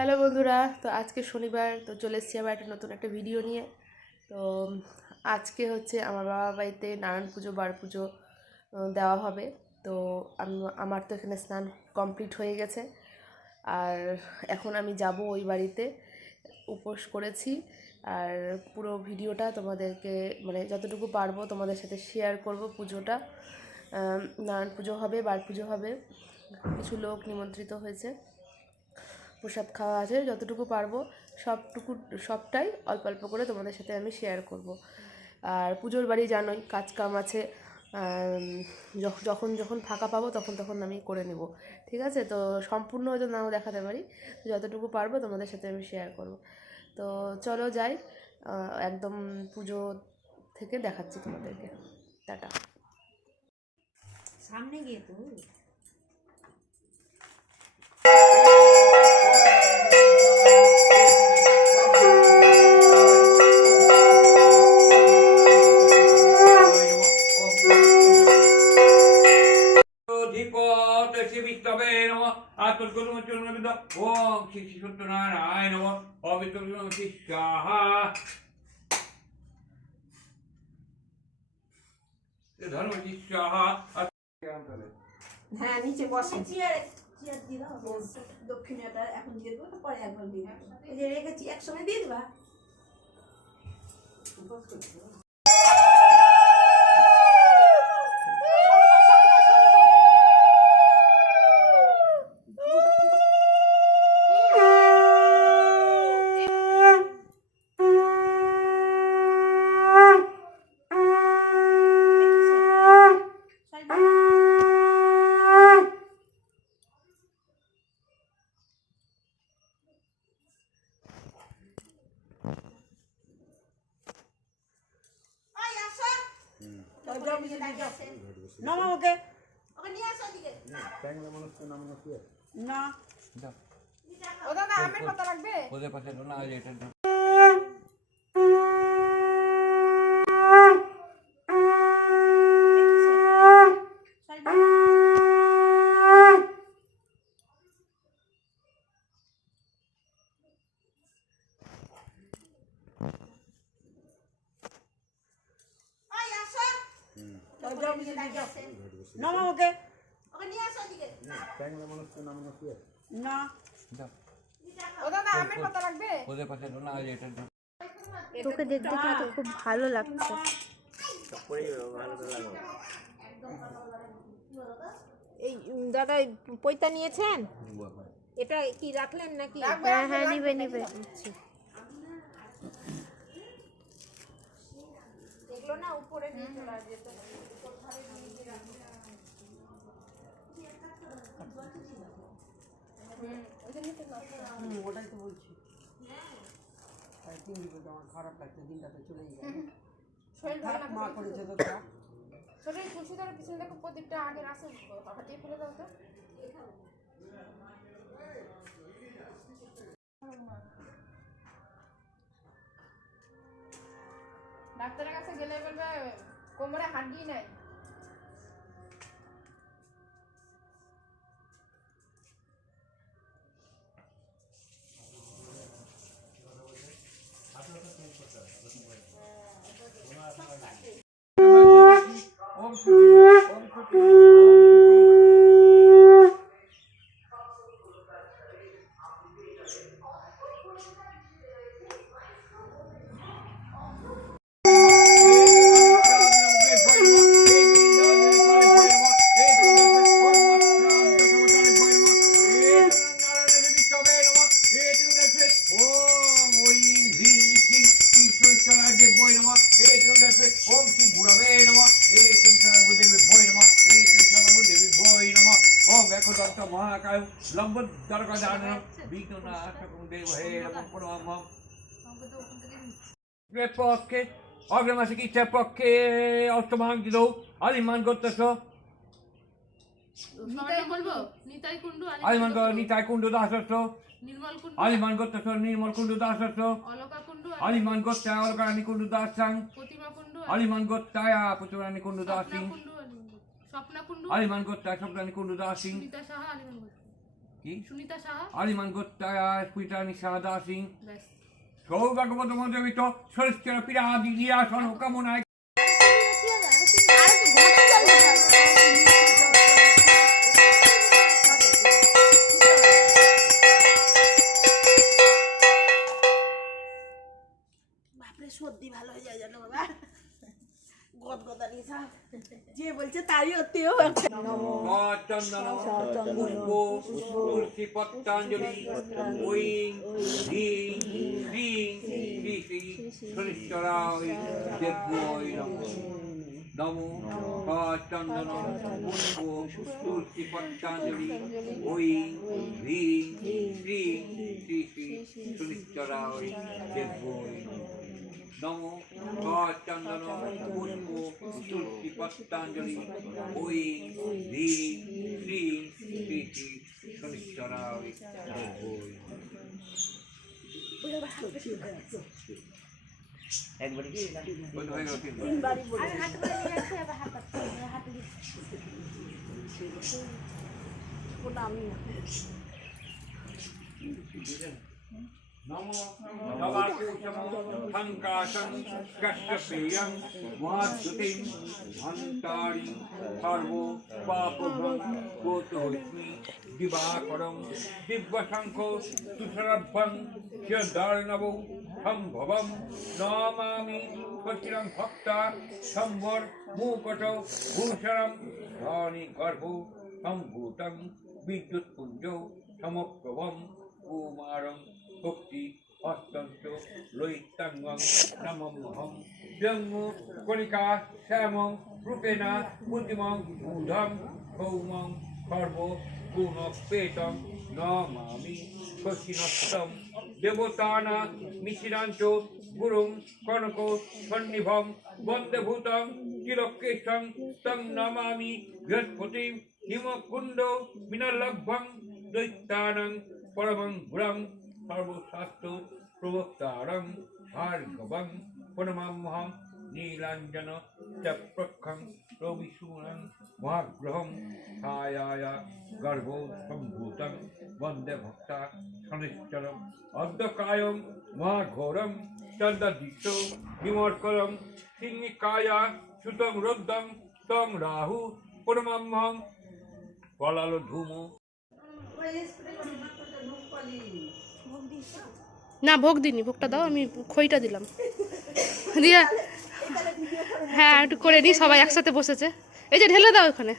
Hello বন্ধুরা, তো আজকে শনিবার, তো চলে এসেছি আবার নতুন একটা ভিডিও নিয়ে। তো আজকে হচ্ছে আমার বাবা বাড়িতে নারায়ণ পুজো বার পুজো দেওয়া হবে। তো আমার তো এখানে স্নান কমপ্লিট হয়ে গেছে, আর এখন আমি যাব ওই বাড়িতে। উপোস করেছি, আর পুরো ভিডিওটা তোমাদেরকে মানে যতটুকু পারবো তোমাদের সাথে শেয়ার করব। পুজোটা নারায়ণ পুজো হবে, বার পুজো হবে, কিছু লোক নিমন্ত্রিত হয়েছে, প্রসাদ খাওয়া আছে, যতটুকু পারবো সবটাই অল্প অল্প করে তোমাদের সাথে আমি শেয়ার করব। আর পুজোর বাড়ি জানোই কাজ কাম আছে, যখন যখন ফাঁকা পাবো তখন তখন আমি করে নেব, ঠিক আছে? তো সম্পূর্ণ হয়তো নাও দেখাতে পারি, যতটুকু পারবো তোমাদের সাথে আমি শেয়ার করব। তো চলো যাই, একদম পুজো থেকে দেখাচ্ছি তোমাদেরকে। টাটা। সামনে গিয়ে তো হ্যাঁ নিচে বসে দক্ষিণাটা এখন দিয়ে দেবো, তো পরে একবার দিয়ে দেবো। এই যে রেখেছি একসঙ্গে দিয়ে দেবা। তোকে দেখতে কিন্তু খুব ভালো লাগছে। এই দাদা পৈতা নিয়েছেন, এটা কি রাখলেন নাকি? হ্যাঁ হ্যাঁ, নিবে নিবে। এগুলো না উপরে নিয়ে চলে যেত। ওটাই তো বলছি, আমার খারাপ লাগছে, দিনটাতে চলে গেছে। মা করেছে তো শরীর খুশি ধরে পিছনে দেখো, প্রদীপটা আগে আসে হাতিয়ে ফেলে দাও তো। ডাক্তারের কাছে গেলে বলবে কোমরে হাড্ডি নাই। পক্ষে অগ্রমাসিক ইচ্ছার পক্ষে অষ্টমাঙ্কিত আলিমান করতেছ নিতাই কুণ্ড দাসত্ব আলিমান করতেছ নির্মল কুণ্ড দাসত্ব আলিমান করতায় অলকারানী কুণ্ড দাস সাং আলিমান করতায় প্রচুরানী কুণ্ড দাস সিং আলিমান করতায় স্বপ্নানী কুণ্ড দাস সিং কি সুনিতা সাহা আলিমান গোত্তায় স্ফুটানি সাদা সিং ব্যাস সৌভাগ্যবত মধ্যবিত্ত সরিষ্ঠ পিরাদি নিরাসন কামনায় বাপরে সর্দি ভালো হয়ে যায় জানো বাবা গদগদানি সা যে বলছে তাই হতেও চন্দন পুষ্প তুলসী পত্রাঞ্জলি ওইং হ্রিং হ্রিং শ্রী শ্রী শনিশ্বরায় দেব্যই নমো চন্দন পুষ্প তুলসী পত্রাঞ্জলি ওইং হ্রিং হ্রিং শ্রী শ্রী শনিশ্বরায় দেব্যই নমো চন্দন পুষ্প তুলসী পত্রাঞ্জলি ওই হ্রিং হ্রিং শ্রী শ্রী শনিশ্বরায় দেব্যই একবারে কি বন্ধ হয়ে গেল তিনবার নমো নবাকুশম সংকাশং কশ্যপেয়ং মহাদ্যুতিং অন্তারি সর্ব পাপভং গোতোস্মি দিবাকরং দিব্যশঙ্খ তুষারভ্যং চিরদার্ণব সম্ভবম নমামি স্বচিরং ভক্তা সম্বর মুকট ভূষণম ধনি গর্ভ সম্ভূতং বিদ্যুৎপুঞ্জ সমপ্রভম কুমারং ভক্তি অস্তন্ত লইতাঙ্গং নমমহং জঙ্গু কলিকা শ্যামং রূপেণা বুদ্ধিমং বুধং সৌমং সর্ব গুণপেতং নমামি শশিনস্তম দেবতানা মিশিরাঞ্চ গুরুং কনক সন্নিভং বন্দে ভূতং তিলকেশং তং নমামি বৃহস্পতিং হিমকুণ্ড মিনালভ্যং দৈত্যানং পরমং গুরং সর্বশাস্ত্র প্রবক্তারং ভার্গবং প্রণমাম্যহং নীলাঞ্জন চক্রক্ষং রবিশূনং মহাগ্রহং ছায়ায়া গর্ভ সম্ভূতং বন্দে ভক্তা শনিশ্চরম অর্ধকায়ং মহাঘোরং চন্দ্রদীপ্ত বিমর্করং সিংহিকায়া সুতং রুদ্ধং তং রাহু প্রণমাম্যহং পলাল ধূম না ভোগ দিইনি, ভোগটা দাও, আমি খইটা দিলাম দিয়ে। হ্যাঁ একটু করে নিই, সবাই একসাথে বসেছে। এই যে ঢেলে দাও ওখানে।